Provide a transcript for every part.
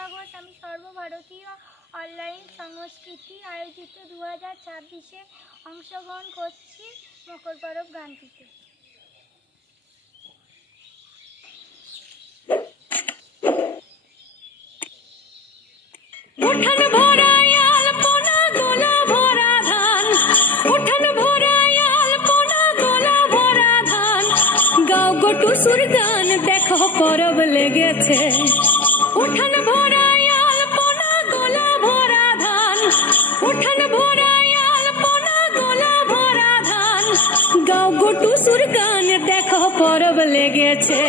কল্পনা ঘোষ। আমি সর্বভারতীয় অনলাইন সংস্কৃতি আয়োজিত 2026-এ অংশগ্রহণ করছি মকর পরব গানটিতে। উঠান ভরা আলপনা গোলা ভরা ধান, উঠান ভরা আলপনা গোলা ভরা ধান, গাও গো টুসুর গান দেখো পরব লেগেছে। উঠান ভরা আলপনা গোলা ভরা ধান, উঠান ভরা আলপনা গোলা ভরা ধান, গাও গো টুসুর গান দেখো পরব লেগেছে।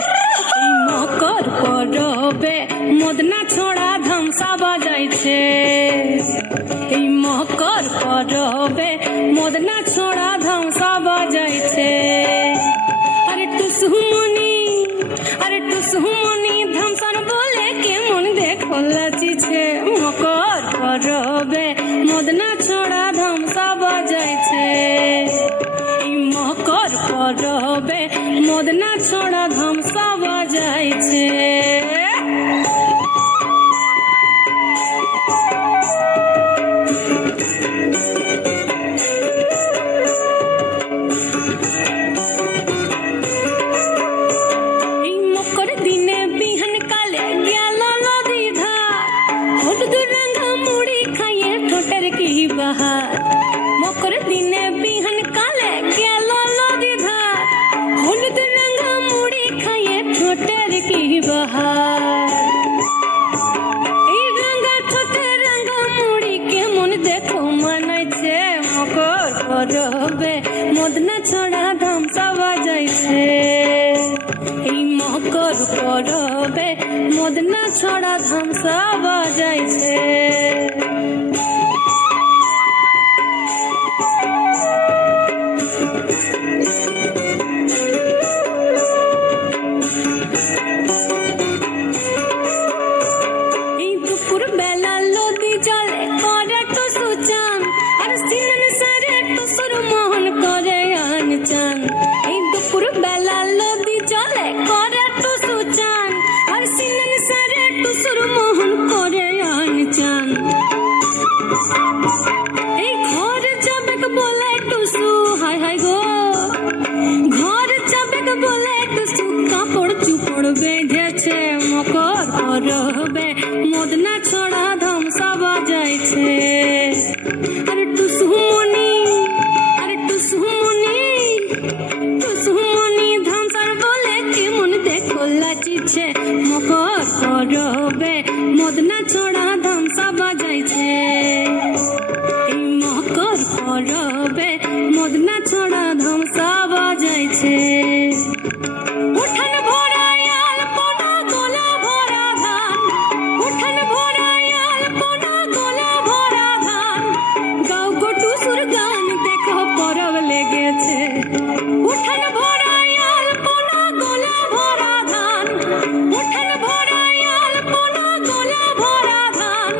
এই মকর পরবে মদনা ছোড়া ধামসা বাজাইছে। এই মকর পরবে মদনা ছোড়া ধামসা বাজাইছে। আরে টুসুমনি ধামসার বলে কেমন দেখো লাচিছে। মকর পরবে মদনা ছোড়া ধামসা বাজাইছে। এই মকর পরবে মদনা ছোড়া ধামসা বাজাইছে। মকর দিনে বিহান কালে গেল নদী ধার, হলুদ রঙা মুড়ি খাইয়ে ঠোঁটের কি বাহার। এই রঙা ঠোঁটে রঙা মুড়ি কেমন দেখো মানাইছে। মকর পরবে মদনা ছড়া ধামসা বাজাইছে। এই মকর পরবে মদনা ছড়া ধামসা বাজাইছে। এই ঘর যাবে বলে টুসু, হায় হায় গো ঘর যাবে বলে টুসু কাপড় চুপড় বেঁধেছে। মকর পরবে মদনা ছড়া ধামসা বাজাইছে। আরে টুসুমনি ধামসার বলে কেমন দেখো লাচিছে। মকর পরবে মদনা ছড়া ধামসা বাজাইছে। এই মকর পরবে মদনা ছড়া ধামসা বাজাইছে। উঠান ভরা আলপনা গোলা ভরা ধান, উঠান ভরা আলপনা গোলা ভরা ধান, গাও গো টুসুর গান দেখো পরব লেগেছে। উঠান ভরা আলপনা গোলা ভরা ধান, উঠান ভরা আলপনা গোলা ভরা ধান,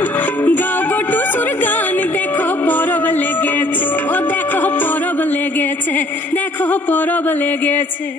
গাও গো টুসুর গান দেখো পরব লেগেছে। ও দেখো পরব লেগেছে, দেখো পরব লেগেছে।